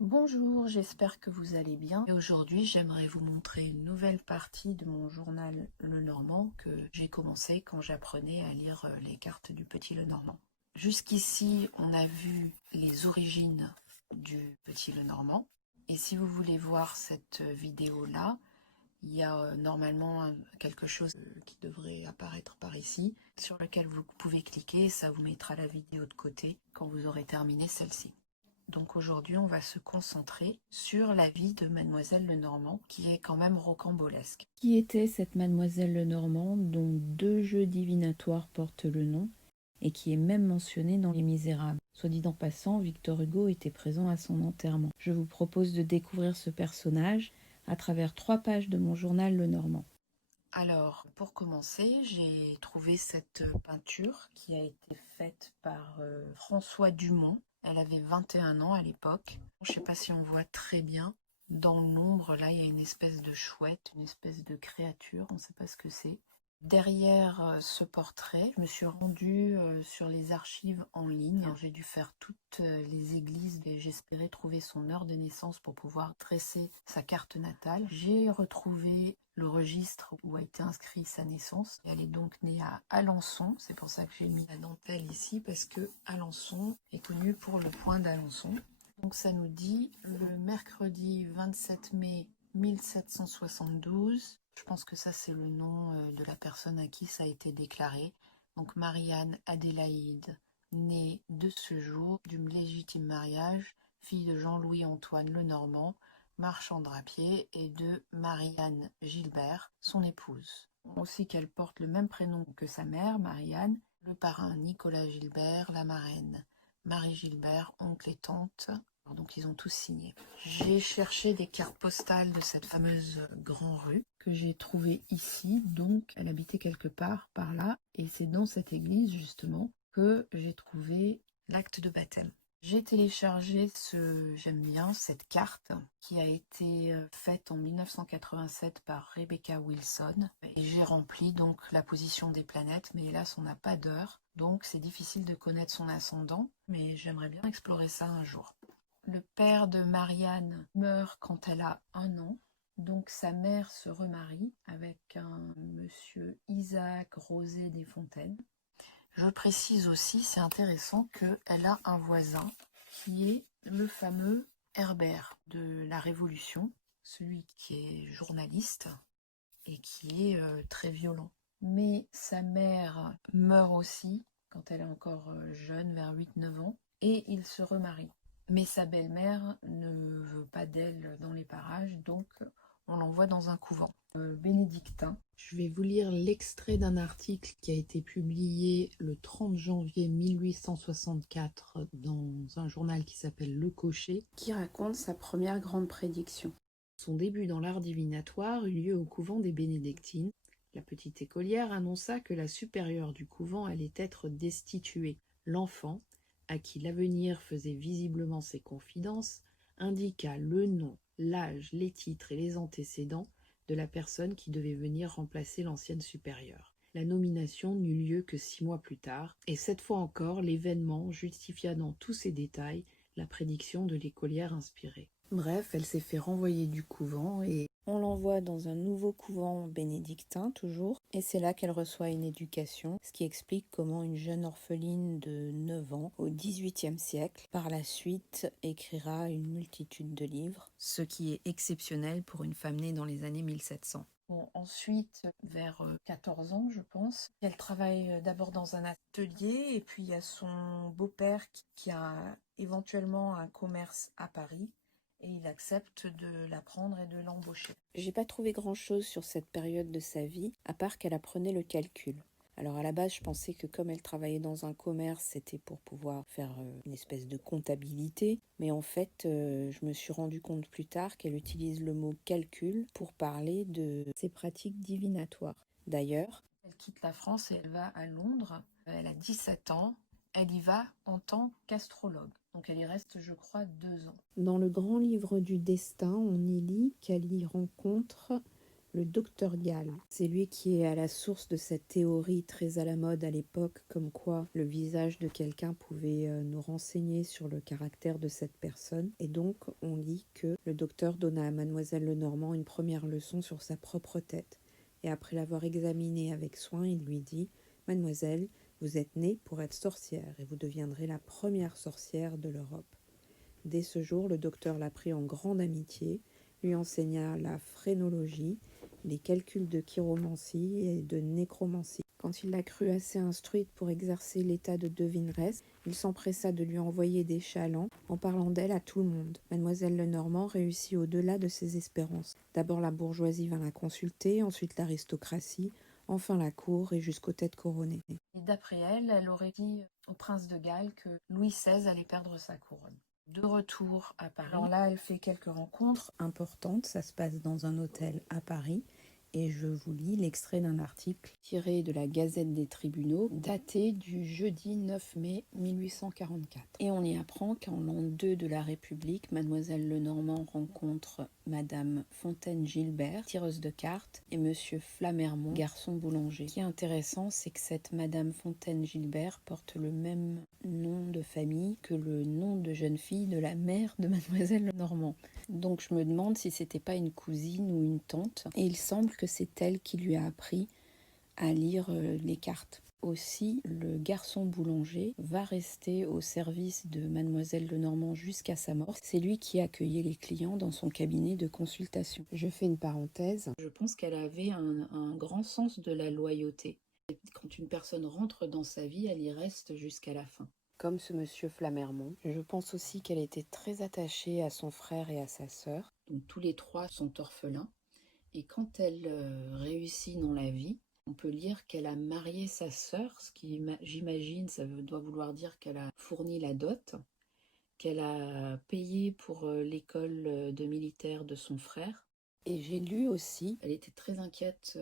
Bonjour, j'espère que vous allez bien. Et aujourd'hui, j'aimerais vous montrer une nouvelle partie de mon journal Lenormand que j'ai commencé quand j'apprenais à lire les cartes du Petit Lenormand. Jusqu'ici, on a vu les origines du Petit Lenormand. Et si vous voulez voir cette vidéo-là, il y a normalement quelque chose qui devrait apparaître par ici, sur lequel vous pouvez cliquer et ça vous mettra la vidéo de côté quand vous aurez terminé celle-ci. Donc aujourd'hui, on va se concentrer sur la vie de Mademoiselle Lenormand, qui est quand même rocambolesque. Qui était cette Mademoiselle Lenormand dont 2 jeux divinatoires portent le nom et qui est même mentionnée dans Les Misérables. Soit dit en passant, Victor Hugo était présent à son enterrement. Je vous propose de découvrir ce personnage à travers 3 pages de mon journal Lenormand. Alors, pour commencer, j'ai trouvé cette peinture qui a été faite par François Dumont. Elle avait 21 ans à l'époque. Je ne sais pas si on voit très bien. Dans l'ombre, là, il y a une espèce de chouette, une espèce de créature, on ne sait pas ce que c'est. Derrière ce portrait, je me suis rendue sur les archives en ligne. J'ai dû faire toutes les églises et j'espérais trouver son heure de naissance pour pouvoir dresser sa carte natale. J'ai retrouvé le registre où a été inscrit sa naissance. Elle est donc née à Alençon. C'est pour ça que j'ai mis la dentelle ici parce que Alençon est connu pour le point d'Alençon. Donc ça nous dit le mercredi 27 mai 1772. Je pense que ça c'est le nom de la personne à qui ça a été déclaré. Donc Marie-Anne Adélaïde, née de ce jour du légitime mariage, fille de Jean-Louis Antoine Lenormand, marchand drapier, et de Marie-Anne Gilbert, son épouse. Aussi qu'elle porte le même prénom que sa mère, Marie-Anne, le parrain Nicolas Gilbert, la marraine Marie Gilbert, oncle et tante. Donc ils ont tous signé. J'ai cherché des cartes postales de cette fameuse Grand Rue que j'ai trouvée ici. Donc elle habitait quelque part par là. Et c'est dans cette église justement que j'ai trouvé l'acte de baptême. J'ai téléchargé j'aime bien, cette carte qui a été faite en 1987 par Rebecca Wilson. Et j'ai rempli donc la position des planètes, mais hélas on n'a pas d'heure. Donc c'est difficile de connaître son ascendant, mais j'aimerais bien explorer ça un jour. Le père de Marianne meurt quand elle a 1 an. Donc sa mère se remarie avec un monsieur Isaac Rosé des Fontaines. Je précise aussi, c'est intéressant, qu'elle a un voisin qui est le fameux Herbert de la Révolution, celui qui est journaliste et qui est très violent. Mais sa mère meurt aussi quand elle est encore jeune, vers 8-9 ans, et il se remarie. Mais sa belle-mère ne veut pas d'elle dans les parages, donc on l'envoie dans un couvent bénédictin. Je vais vous lire l'extrait d'un article qui a été publié le 30 janvier 1864 dans un journal qui s'appelle Le Cocher, qui raconte sa première grande prédiction. Son début dans l'art divinatoire eut lieu au couvent des Bénédictines. La petite écolière annonça que la supérieure du couvent allait être destituée. L'enfant, à qui l'avenir faisait visiblement ses confidences, indiqua le nom, l'âge, les titres et les antécédents de la personne qui devait venir remplacer l'ancienne supérieure. La nomination n'eut lieu que 6 mois plus tard, et cette fois encore l'événement justifia dans tous ses détails la prédiction de l'écolière inspirée. Bref, elle s'est fait renvoyer du couvent et on l'envoie dans un nouveau couvent bénédictin toujours. Et c'est là qu'elle reçoit une éducation, ce qui explique comment une jeune orpheline de 9 ans au XVIIIe siècle, par la suite, écrira une multitude de livres, ce qui est exceptionnel pour une femme née dans les années 1700. Bon, ensuite, vers 14 ans, je pense, elle travaille d'abord dans un atelier et puis il y a son beau-père qui a éventuellement un commerce à Paris. Et il accepte de la prendre et de l'embaucher. J'ai pas trouvé grand-chose sur cette période de sa vie, à part qu'elle apprenait le calcul. Alors à la base, je pensais que comme elle travaillait dans un commerce, c'était pour pouvoir faire une espèce de comptabilité. Mais en fait, je me suis rendu compte plus tard qu'elle utilise le mot calcul pour parler de ses pratiques divinatoires. D'ailleurs, elle quitte la France et elle va à Londres. Elle a 17 ans. Elle y va en tant qu'astrologue. Donc elle y reste, je crois, 2 ans. Dans le grand livre du destin, on y lit qu'elle y rencontre Le docteur Gall, c'est lui qui est à la source de cette théorie très à la mode à l'époque, comme quoi le visage de quelqu'un pouvait nous renseigner sur le caractère de cette personne. Et donc, on lit que le docteur donna à Mademoiselle Lenormand une première leçon sur sa propre tête. Et après l'avoir examinée avec soin, il lui dit « Mademoiselle, vous êtes née pour être sorcière et vous deviendrez la première sorcière de l'Europe. » Dès ce jour, le docteur la prit en grande amitié, lui enseigna la phrénologie, les calculs de chiromancie et de nécromancie. Quand il la crut assez instruite pour exercer l'état de devineresse, il s'empressa de lui envoyer des chalands en parlant d'elle à tout le monde. Mademoiselle Lenormand réussit au-delà de ses espérances. D'abord la bourgeoisie vint la consulter, ensuite l'aristocratie, enfin la cour et jusqu'aux têtes couronnées. Et d'après elle, elle aurait dit au prince de Galles que Louis XVI allait perdre sa couronne. De retour à Paris, alors là, elle fait quelques rencontres importante, ça se passe dans un hôtel à Paris et je vous lis l'extrait d'un article tiré de la Gazette des Tribunaux daté du jeudi 9 mai 1844. Et on y apprend qu'en l'an 2 de la République, Mademoiselle Lenormand rencontre Madame Fontaine-Gilbert, tireuse de cartes, et Monsieur Flamermont, garçon boulanger. Ce qui est intéressant, c'est que cette Madame Fontaine-Gilbert porte le même nom de famille que le nom de jeune fille de la mère de Mademoiselle Lenormand. Donc je me demande si c'était pas une cousine ou une tante. Et il semble que c'est elle qui lui a appris à lire les cartes. Aussi, le garçon boulanger va rester au service de Mademoiselle Lenormand jusqu'à sa mort. C'est lui qui accueillait les clients dans son cabinet de consultation. Je fais une parenthèse. Je pense qu'elle avait un grand sens de la loyauté. Quand une personne rentre dans sa vie, elle y reste jusqu'à la fin. Comme ce monsieur Flamermont. Je pense aussi qu'elle était très attachée à son frère et à sa sœur. Donc tous les trois sont orphelins. Et quand elle réussit dans la vie, on peut lire qu'elle a marié sa sœur, ce qui, j'imagine, ça doit vouloir dire qu'elle a fourni la dot, qu'elle a payé pour l'école de militaire de son frère. Et j'ai lu aussi, elle était très inquiète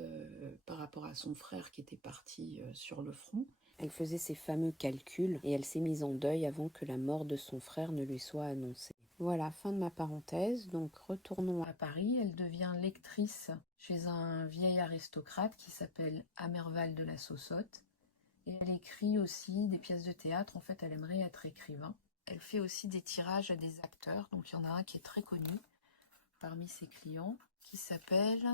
par rapport à son frère qui était parti sur le front. Elle faisait ses fameux calculs et elle s'est mise en deuil avant que la mort de son frère ne lui soit annoncée. Voilà, fin de ma parenthèse. Donc retournons à Paris. Elle devient lectrice chez un vieil aristocrate qui s'appelle Amerval de la Saussotte. Et elle écrit aussi des pièces de théâtre. En fait, elle aimerait être écrivain. Elle fait aussi des tirages à des acteurs. Donc il y en a un qui est très connu parmi ses clients, qui s'appelle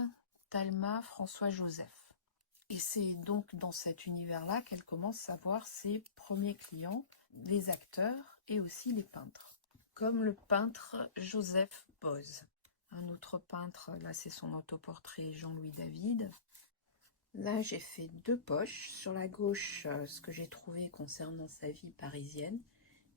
Talma François Joseph. Et c'est donc dans cet univers-là qu'elle commence à voir ses premiers clients, les acteurs et aussi les peintres. Comme le peintre Joseph Boz. Un autre peintre, là c'est son autoportrait Jean-Louis David. Là j'ai fait deux poches. Sur la gauche, ce que j'ai trouvé concernant sa vie parisienne.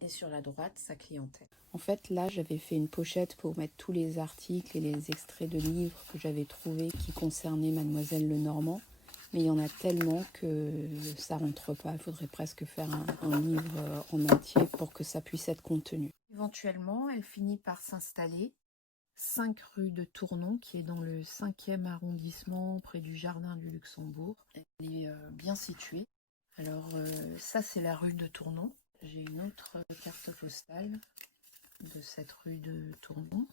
Et sur la droite, sa clientèle. En fait, là, j'avais fait une pochette pour mettre tous les articles et les extraits de livres que j'avais trouvés qui concernaient Mademoiselle Lenormand. Mais il y en a tellement que ça rentre pas. Il faudrait presque faire un livre en entier pour que ça puisse être contenu. Éventuellement, elle finit par s'installer 5 rue de Tournon, qui est dans le 5e arrondissement, près du Jardin du Luxembourg. Elle est bien située. Alors, ça, c'est la rue de Tournon. J'ai une autre carte postale de cette rue de Tournon.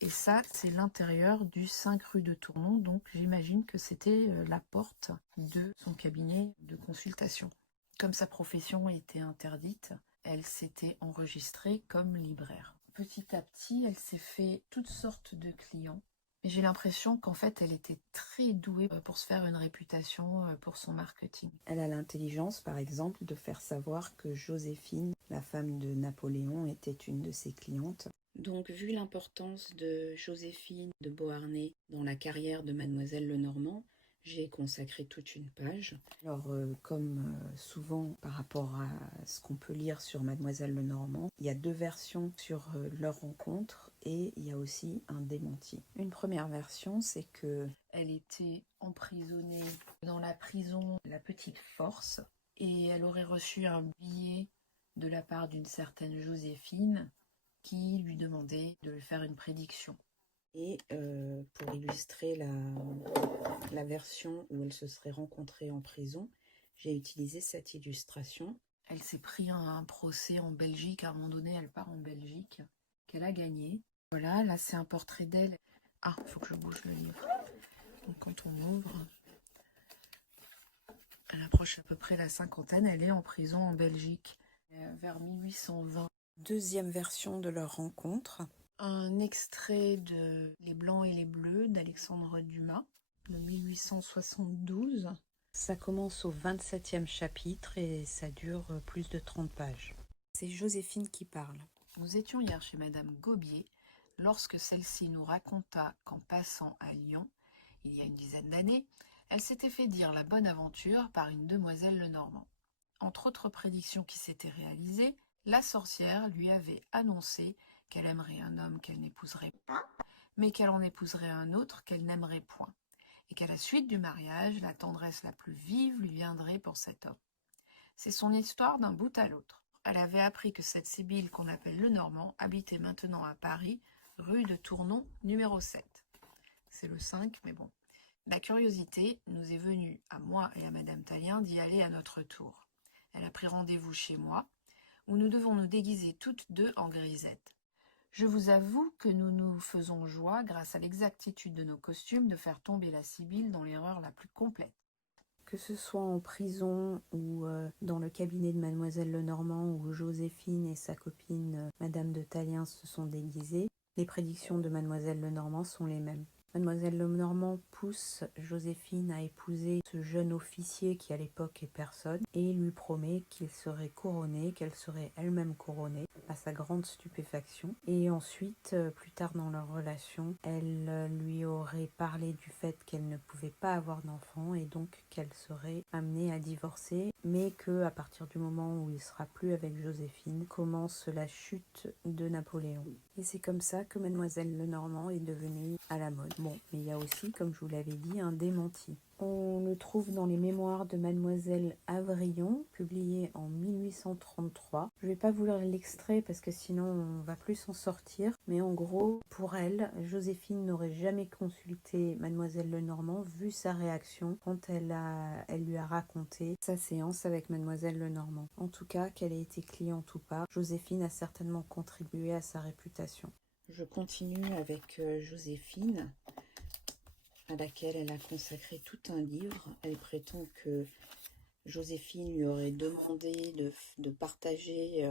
Et ça, c'est l'intérieur du 5 rue de Tournon. Donc, j'imagine que c'était la porte de son cabinet de consultation. Comme sa profession était interdite, elle s'était enregistrée comme libraire. Petit à petit, elle s'est fait toutes sortes de clients. Mais j'ai l'impression qu'en fait, elle était très douée pour se faire une réputation pour son marketing. Elle a l'intelligence, par exemple, de faire savoir que Joséphine, la femme de Napoléon, était une de ses clientes. Donc, vu l'importance de Joséphine de Beauharnais dans la carrière de Mademoiselle Lenormand, j'ai consacré toute une page. Alors, comme souvent par rapport à ce qu'on peut lire sur Mademoiselle Lenormand, il y a deux versions sur leur rencontre et il y a aussi un démenti. Une première version, c'est que elle était emprisonnée dans la prison La Petite Force et elle aurait reçu un billet de la part d'une certaine Joséphine qui lui demandait de lui faire une prédiction. Et pour illustrer la version où elle se serait rencontrée en prison, j'ai utilisé cette illustration. Elle s'est pris un procès en Belgique. À un moment donné, elle part en Belgique, qu'elle a gagné. Voilà, là c'est un portrait d'elle. Ah, il faut que je bouge le livre. Donc quand on ouvre, elle approche à peu près la cinquantaine, elle est en prison en Belgique, vers 1820. Deuxième version de leur rencontre. Un extrait de Les Blancs et les Bleus d'Alexandre Dumas, de 1872. Ça commence au 27e chapitre et ça dure plus de 30 pages. C'est Joséphine qui parle. Nous étions hier chez Madame Gobier, lorsque celle-ci nous raconta qu'en passant à Lyon, il y a une dizaine d'années, elle s'était fait dire la bonne aventure par une demoiselle Lenormand. Entre autres prédictions qui s'étaient réalisées, la sorcière lui avait annoncé qu'elle aimerait un homme qu'elle n'épouserait pas, mais qu'elle en épouserait un autre qu'elle n'aimerait point, et qu'à la suite du mariage, la tendresse la plus vive lui viendrait pour cet homme. C'est son histoire d'un bout à l'autre. Elle avait appris que cette Sibylle qu'on appelle Lenormand habitait maintenant à Paris, rue de Tournon, numéro 7. C'est le 5, mais bon. La curiosité nous est venue, à moi et à Madame Tallien, d'y aller à notre tour. Elle a pris rendez-vous chez moi, où nous devons nous déguiser toutes deux en grisettes. Je vous avoue que nous nous faisons joie, grâce à l'exactitude de nos costumes, de faire tomber la Sibylle dans l'erreur la plus complète. Que ce soit en prison ou dans le cabinet de Mademoiselle Lenormand où Joséphine et sa copine Madame de Tallien se sont déguisées, les prédictions de Mademoiselle Lenormand sont les mêmes. Mademoiselle Lenormand pousse Joséphine à épouser ce jeune officier qui à l'époque est personne et lui promet qu'il serait couronné, qu'elle serait elle-même couronnée, à sa grande stupéfaction. Et ensuite, plus tard dans leur relation, elle lui aurait parlé du fait qu'elle ne pouvait pas avoir d'enfant et donc qu'elle serait amenée à divorcer, mais que à partir du moment où il sera plus avec Joséphine, commence la chute de Napoléon. Et c'est comme ça que Mademoiselle Lenormand est devenue à la mode. Bon, mais il y a aussi, comme je vous l'avais dit, un démenti. On le trouve dans les mémoires de Mademoiselle Avrillon, publiées en 1833. Je ne vais pas vous lire l'extrait parce que sinon on va plus s'en sortir. Mais en gros, pour elle, Joséphine n'aurait jamais consulté Mademoiselle Lenormand vu sa réaction quand elle lui a raconté sa séance avec Mademoiselle Lenormand. En tout cas, qu'elle ait été cliente ou pas, Joséphine a certainement contribué à sa réputation. Je continue avec Joséphine, à laquelle elle a consacré tout un livre. Elle prétend que Joséphine lui aurait demandé de partager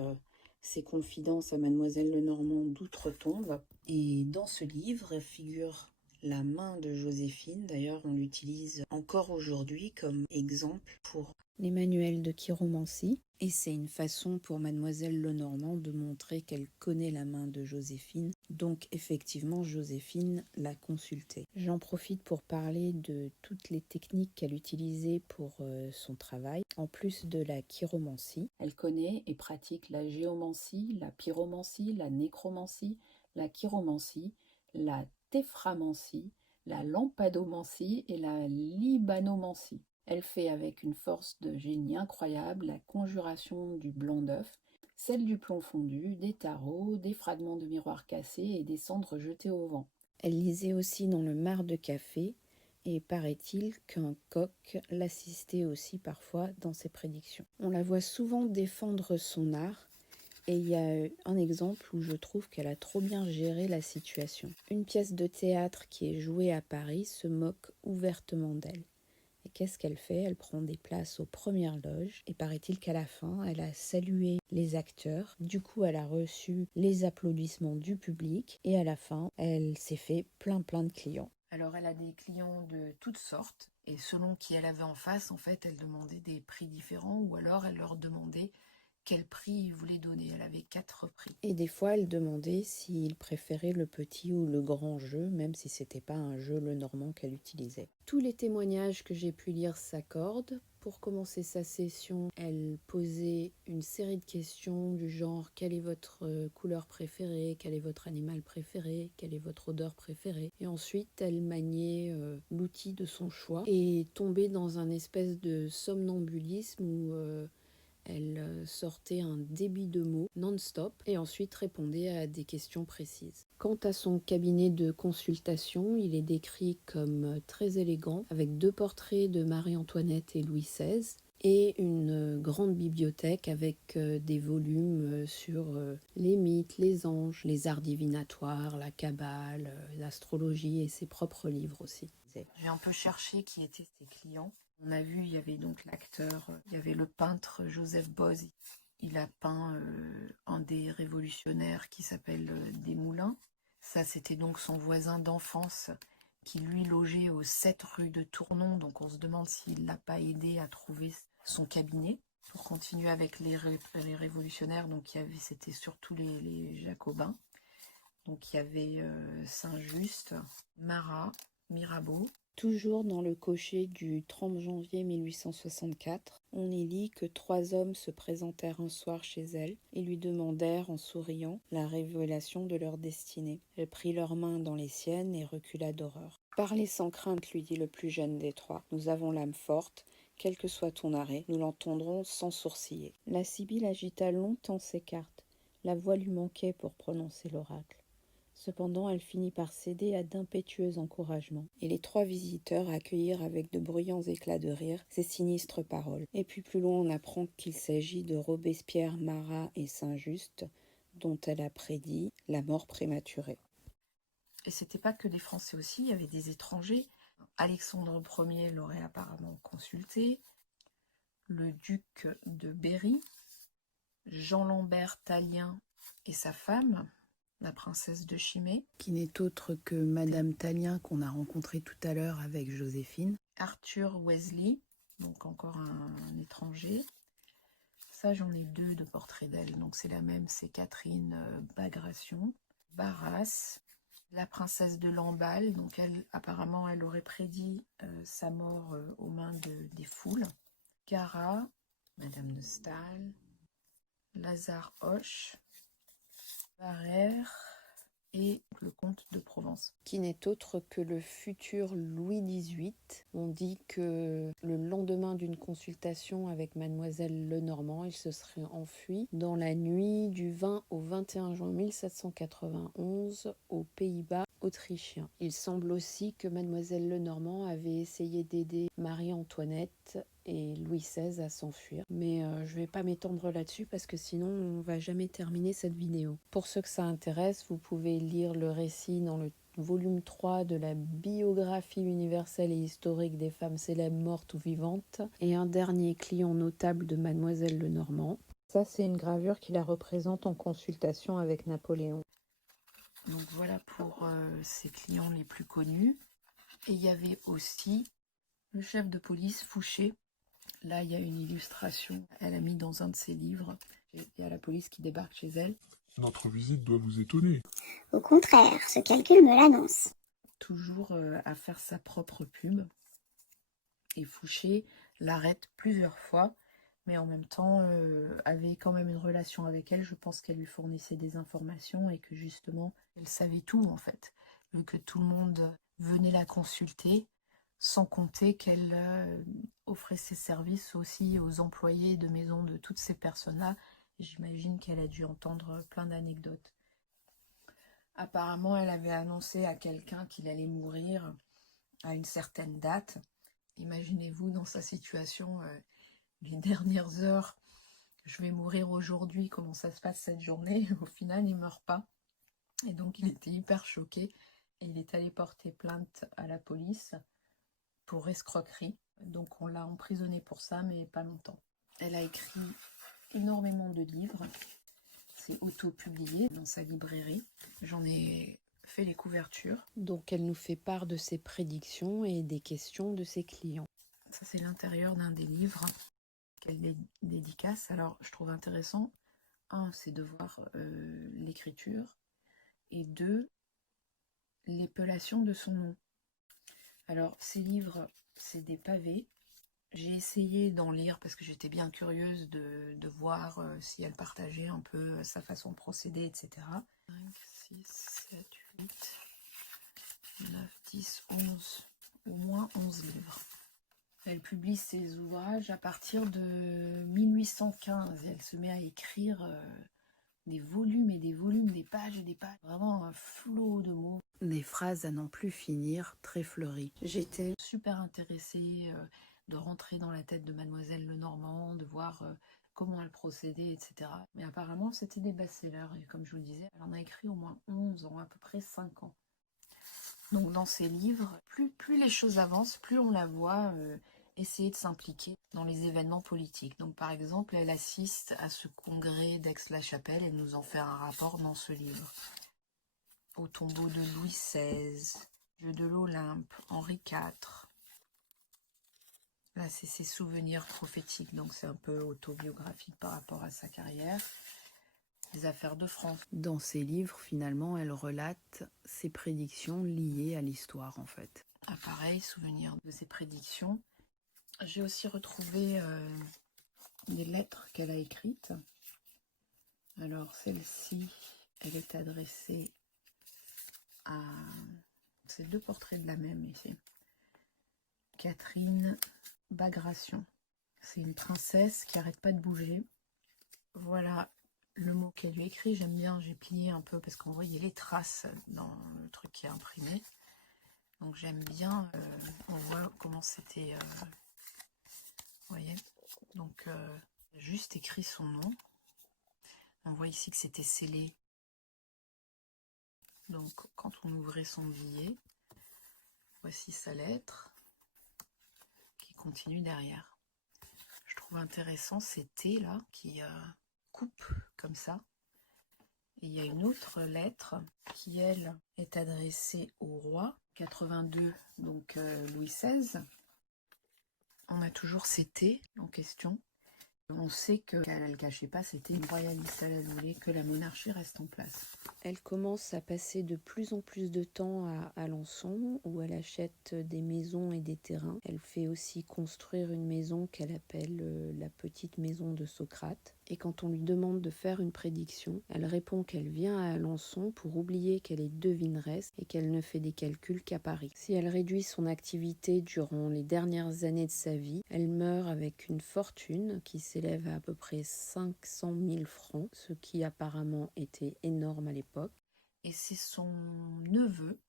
ses confidences à Mademoiselle Lenormand d'outre-tombe. Et dans ce livre figure la main de Joséphine. D'ailleurs, on l'utilise encore aujourd'hui comme exemple pour les manuels de chiromancie. Et c'est une façon pour Mademoiselle Lenormand de montrer qu'elle connaît la main de Joséphine. Donc effectivement, Joséphine l'a consultée. J'en profite pour parler de toutes les techniques qu'elle utilisait pour son travail. En plus de la chiromancie, elle connaît et pratique la géomancie, la pyromancie, la nécromancie, la chiromancie, la téphramancie, la lampadomancie et la libanomancie. Elle fait avec une force de génie incroyable la conjuration du blanc d'œuf, celle du plomb fondu, des tarots, des fragments de miroirs cassés et des cendres jetées au vent. Elle lisait aussi dans le marc de café et paraît-il qu'un coq l'assistait aussi parfois dans ses prédictions. On la voit souvent défendre son art. Et il y a un exemple où je trouve qu'elle a trop bien géré la situation. Une pièce de théâtre qui est jouée à Paris se moque ouvertement d'elle. Et qu'est-ce qu'elle fait? Elle prend des places aux premières loges et paraît-il qu'à la fin, elle a salué les acteurs. Du coup, elle a reçu les applaudissements du public et à la fin, elle s'est fait plein de clients. Alors elle a des clients de toutes sortes et selon qui elle avait en face, en fait, elle demandait des prix différents ou alors elle leur demandait quel prix ils voulaient donner. Elle avait 4 prix. Et des fois, elle demandait s'il préférait le petit ou le grand jeu, même si c'était pas un jeu Lenormand qu'elle utilisait. Tous les témoignages que j'ai pu lire s'accordent. Pour commencer sa session, elle posait une série de questions du genre: quelle est votre couleur préférée, quel est votre animal préféré, quelle est votre odeur préférée. Et ensuite, elle maniait l'outil de son choix et tombait dans un espèce de somnambulisme où elle sortait un débit de mots non-stop et ensuite répondait à des questions précises. Quant à son cabinet de consultation, il est décrit comme très élégant, avec 2 portraits de Marie-Antoinette et Louis XVI, et une grande bibliothèque avec des volumes sur les mythes, les anges, les arts divinatoires, la kabbale, l'astrologie et ses propres livres aussi. J'ai un peu cherché qui étaient ses clients. On a vu, il y avait donc l'acteur, il y avait le peintre Joseph Beuys. Il a peint un des révolutionnaires qui s'appelle Desmoulins. Ça, c'était donc son voisin d'enfance qui lui logeait aux 7 rue de Tournon. Donc on se demande s'il l'a pas aidé à trouver son cabinet. Pour continuer avec les révolutionnaires, donc c'était surtout les Jacobins. Donc il y avait Saint-Just, Marat, Mirabeau. Toujours dans le cocher du 30 janvier 1864, on y lit que 3 hommes se présentèrent un soir chez elle et lui demandèrent en souriant la révélation de leur destinée. Elle prit leurs mains dans les siennes et recula d'horreur. « Parlez sans crainte, lui dit le plus jeune des trois. Nous avons l'âme forte. Quel que soit ton arrêt, nous l'entendrons sans sourciller. » La Sibylle agita longtemps ses cartes. La voix lui manquait pour prononcer l'oracle. Cependant, elle finit par céder à d'impétueux encouragements, et les 3 visiteurs accueillirent avec de bruyants éclats de rire ces sinistres paroles. Et puis plus loin, on apprend qu'il s'agit de Robespierre, Marat et Saint-Just, dont elle a prédit la mort prématurée. Et c'était pas que des Français aussi, il y avait des étrangers. Alexandre Ier l'aurait apparemment consulté, le duc de Berry, Jean-Lambert Tallien et sa femme, la princesse de Chimay, qui n'est autre que Madame Tallien qu'on a rencontrée tout à l'heure avec Joséphine. Arthur Wesley, donc encore un étranger. Ça, j'en ai 2 de portraits d'elle, donc c'est la même, c'est Catherine Bagration. Barras, la princesse de Lamballe, donc apparemment elle aurait prédit sa mort aux mains des foules. Cara, Madame de Staël, Lazare Hoche, Barère et le comte de Provence. Qui n'est autre que le futur Louis XVIII. On dit que le lendemain d'une consultation avec Mademoiselle Lenormand, il se serait enfui dans la nuit du 20 au 21 juin 1791 aux Pays-Bas autrichiens. Il semble aussi que Mademoiselle Lenormand avait essayé d'aider Marie-Antoinette et Louis XVI à s'enfuir. Mais je vais pas m'étendre là-dessus parce que sinon on va jamais terminer cette vidéo. Pour ceux que ça intéresse, vous pouvez lire le récit dans le volume 3 de la biographie universelle et historique des femmes célèbres mortes ou vivantes et un dernier client notable de Mademoiselle Lenormand. Ça, c'est une gravure qui la représente en consultation avec Napoléon. Donc voilà pour ses clients les plus connus. Et il y avait aussi le chef de police Fouché. Là, il y a une illustration. Elle a mis dans un de ses livres. Il y a la police qui débarque chez elle. Notre visite doit vous étonner. Au contraire, ce calcul me l'annonce. Toujours à faire sa propre pub. Et Fouché l'arrête plusieurs fois, mais en même temps avait quand même une relation avec elle. Je pense qu'elle lui fournissait des informations et que justement, elle savait tout en fait. Vu que tout le monde venait la consulter, sans compter qu'elle offrait ses services aussi aux employés de maison de toutes ces personnes-là. J'imagine qu'elle a dû entendre plein d'anecdotes. Apparemment, elle avait annoncé à quelqu'un qu'il allait mourir à une certaine date. Imaginez-vous dans sa situation, les dernières heures, je vais mourir aujourd'hui, comment ça se passe cette journée? Au final, il ne meurt pas. Et donc, il était hyper choqué et il est allé porter plainte à la police pour escroquerie. Donc, on l'a emprisonné pour ça, mais pas longtemps. Elle a écrit énormément de livres. C'est auto-publié dans sa librairie. J'en ai fait les couvertures. Donc elle nous fait part de ses prédictions et des questions de ses clients. Ça, c'est l'intérieur d'un des livres qu'elle dédicace. Alors, je trouve intéressant, 1, c'est de voir l'écriture, et 2, l'épellation de son nom. Alors, ces livres, c'est des pavés. J'ai essayé d'en lire parce que j'étais bien curieuse de voir si elle partageait un peu sa façon de procéder, etc. 5, 6, 7, 8, 9, 10, 11, au moins 11 livres. Elle publie ses ouvrages à partir de 1815. Elle se met à écrire des volumes et des volumes, des pages et des pages. Vraiment un flot de mots. Des phrases à n'en plus finir, très fleuries. J'étais super intéressée de rentrer dans la tête de Mademoiselle Lenormand, de voir comment elle procédait, etc. Mais apparemment, c'était des best-sellers. Et comme je vous le disais, elle en a écrit au moins 11 en à peu près 5 ans. Donc dans ces livres, plus les choses avancent, plus on la voit essayer de s'impliquer dans les événements politiques. Donc par exemple, elle assiste à ce congrès d'Aix-la-Chapelle et nous en fait un rapport dans ce livre. Au tombeau de Louis XVI, Jeux de l'Olympe, Henri IV. Là, c'est ses souvenirs prophétiques, donc c'est un peu autobiographique par rapport à sa carrière. Les affaires de France. Dans ses livres, finalement, elle relate ses prédictions liées à l'histoire, en fait. Ah, pareil, souvenir de ses prédictions. J'ai aussi retrouvé des lettres qu'elle a écrites. Alors, celle-ci, elle est adressée à... C'est 2 portraits de la même ici. Catherine Bagration. C'est une princesse qui n'arrête pas de bouger. Voilà le mot qu'elle lui écrit. J'aime bien, j'ai plié un peu parce qu'on voyait les traces dans le truc qui est imprimé. Donc j'aime bien, on voit comment c'était, vous voyez. Donc juste écrit son nom. On voit ici que c'était scellé. Donc quand on ouvrait son billet, voici sa lettre qui continue derrière. Je trouve intéressant ces T là qui coupe comme ça. Et il y a une autre lettre qui, elle, est adressée au roi, 82, donc Louis XVI. On a toujours ces T en question. On sait qu'elle ne cachait pas, c'était une royaliste, elle voulait que la monarchie reste en place. Elle commence à passer de plus en plus de temps à Alençon, où elle achète des maisons et des terrains. Elle fait aussi construire une maison qu'elle appelle la petite maison de Socrate. Et quand on lui demande de faire une prédiction, elle répond qu'elle vient à Alençon pour oublier qu'elle est devineresse et qu'elle ne fait des calculs qu'à Paris. Si elle réduit son activité durant les dernières années de sa vie, elle meurt avec une fortune qui s'élève à peu près 500 000 francs, ce qui apparemment était énorme à l'époque. Et c'est son neveu,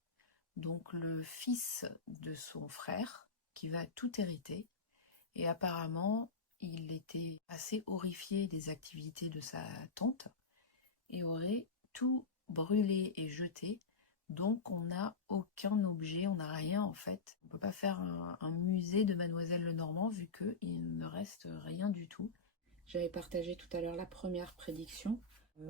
donc le fils de son frère, qui va tout hériter. Et apparemment, il était assez horrifié des activités de sa tante et aurait tout brûlé et jeté. Donc on n'a aucun objet, on n'a rien en fait. On ne peut pas faire un musée de Mademoiselle Lenormand vu qu'il ne reste rien du tout. J'avais partagé tout à l'heure la première prédiction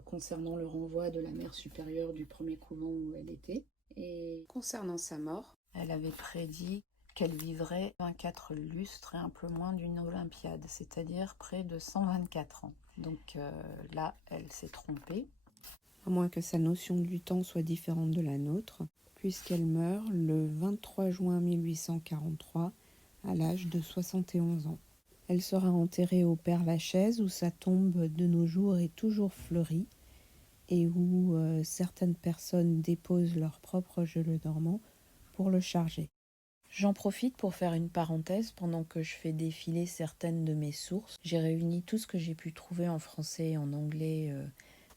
concernant le renvoi de la mère supérieure du premier couvent où elle était. Et concernant sa mort, elle avait prédit qu'elle vivrait 24 lustres et un peu moins d'une Olympiade, c'est-à-dire près de 124 ans. Donc là, elle s'est trompée. À moins que sa notion du temps soit différente de la nôtre, puisqu'elle meurt le 23 juin 1843 à l'âge de 71 ans. Elle sera enterrée au Père-Lachaise où sa tombe de nos jours est toujours fleurie et où certaines personnes déposent leur propre jeu Lenormand pour le charger. J'en profite pour faire une parenthèse pendant que je fais défiler certaines de mes sources. J'ai réuni tout ce que j'ai pu trouver en français et en anglais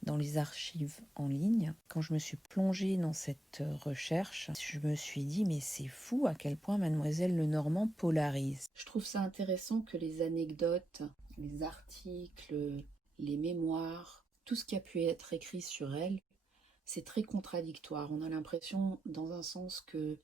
dans les archives en ligne. Quand je me suis plongée dans cette recherche, je me suis dit mais c'est fou à quel point Mademoiselle Lenormand polarise. Je trouve ça intéressant que les anecdotes, les articles, les mémoires, tout ce qui a pu être écrit sur elle, c'est très contradictoire. On a l'impression dans un sens que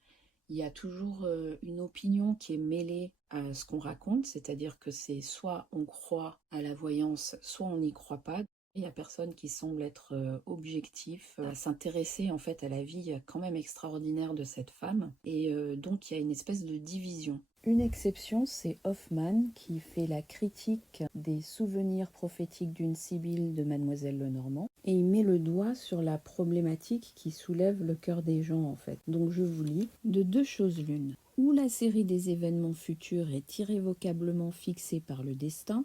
il y a toujours une opinion qui est mêlée à ce qu'on raconte, c'est-à-dire que c'est soit on croit à la voyance, soit on n'y croit pas. Il n'y a personne qui semble être objectif, à s'intéresser en fait à la vie quand même extraordinaire de cette femme. Et donc il y a une espèce de division. Une exception, c'est Hoffmann qui fait la critique des souvenirs prophétiques d'une sibylle de Mademoiselle Lenormand et il met le doigt sur la problématique qui soulève le cœur des gens en fait. Donc je vous lis, de 2 choses l'une. Ou la série des événements futurs est irrévocablement fixée par le destin,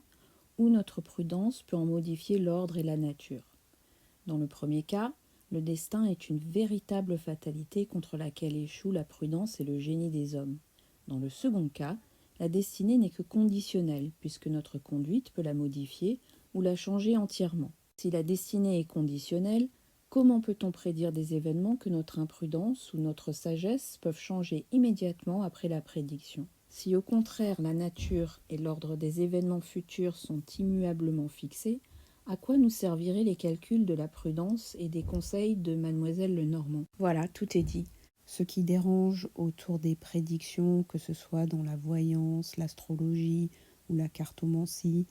ou notre prudence peut en modifier l'ordre et la nature. Dans le premier cas, le destin est une véritable fatalité contre laquelle échouent la prudence et le génie des hommes. Dans le second cas, la destinée n'est que conditionnelle, puisque notre conduite peut la modifier ou la changer entièrement. Si la destinée est conditionnelle, comment peut-on prédire des événements que notre imprudence ou notre sagesse peuvent changer immédiatement après la prédiction ? Si au contraire la nature et l'ordre des événements futurs sont immuablement fixés, à quoi nous serviraient les calculs de la prudence et des conseils de mademoiselle Lenormand? Voilà, tout est dit. Ce qui dérange autour des prédictions, que ce soit dans la voyance, l'astrologie ou la cartomancie,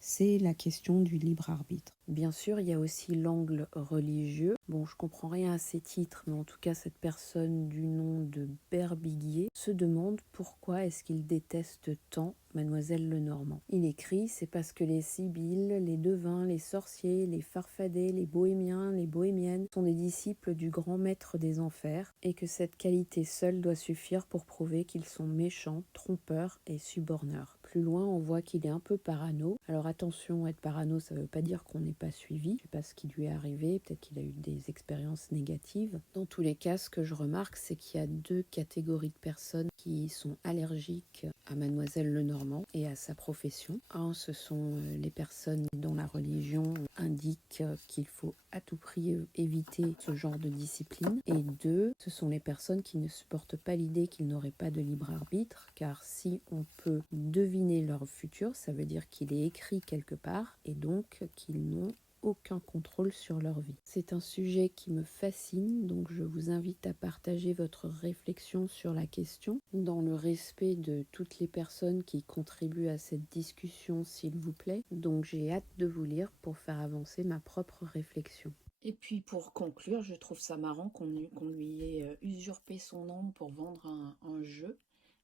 c'est la question du libre arbitre. Bien sûr, il y a aussi l'angle religieux. Bon, je comprends rien à ces titres, mais en tout cas, cette personne du nom de Berbiguier se demande pourquoi est-ce qu'il déteste tant Mademoiselle Lenormand. Il écrit: c'est parce que les sibylles, les devins, les sorciers, les farfadets, les bohémiens, les bohémiennes sont des disciples du grand maître des enfers, et que cette qualité seule doit suffire pour prouver qu'ils sont méchants, trompeurs et suborneurs. Plus loin, on voit qu'il est un peu parano. Alors attention, être parano, ça ne veut pas dire qu'on n'est pas suivi. Je ne sais pas ce qui lui est arrivé, peut-être qu'il a eu des expériences négatives. Dans tous les cas, ce que je remarque, c'est qu'il y a deux catégories de personnes qui sont allergiques à Mademoiselle Lenormand et à sa profession. Un, ce sont les personnes dont la religion indique qu'il faut à tout prix éviter ce genre de discipline. Et deux, ce sont les personnes qui ne supportent pas l'idée qu'ils n'auraient pas de libre arbitre, car si on peut deviner leur futur, ça veut dire qu'il est écrit quelque part et donc qu'ils n'ont aucun contrôle sur leur vie. C'est un sujet qui me fascine, donc je vous invite à partager votre réflexion sur la question dans le respect de toutes les personnes qui contribuent à cette discussion, s'il vous plaît. Donc j'ai hâte de vous lire pour faire avancer ma propre réflexion. Et puis pour conclure, je trouve ça marrant qu'on lui ait usurpé son nom pour vendre un jeu.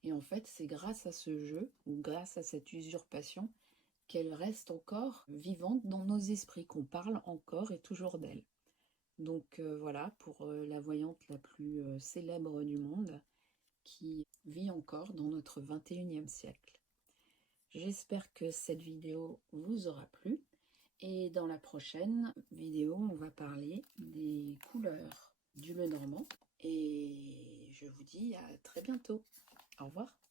Et en fait, c'est grâce à ce jeu, ou grâce à cette usurpation, qu'elle reste encore vivante dans nos esprits, qu'on parle encore et toujours d'elle. Donc voilà, pour la voyante la plus célèbre du monde, qui vit encore dans notre 21e siècle. J'espère que cette vidéo vous aura plu. Et dans la prochaine vidéo, on va parler des couleurs du Lenormand. Et je vous dis à très bientôt. Au revoir.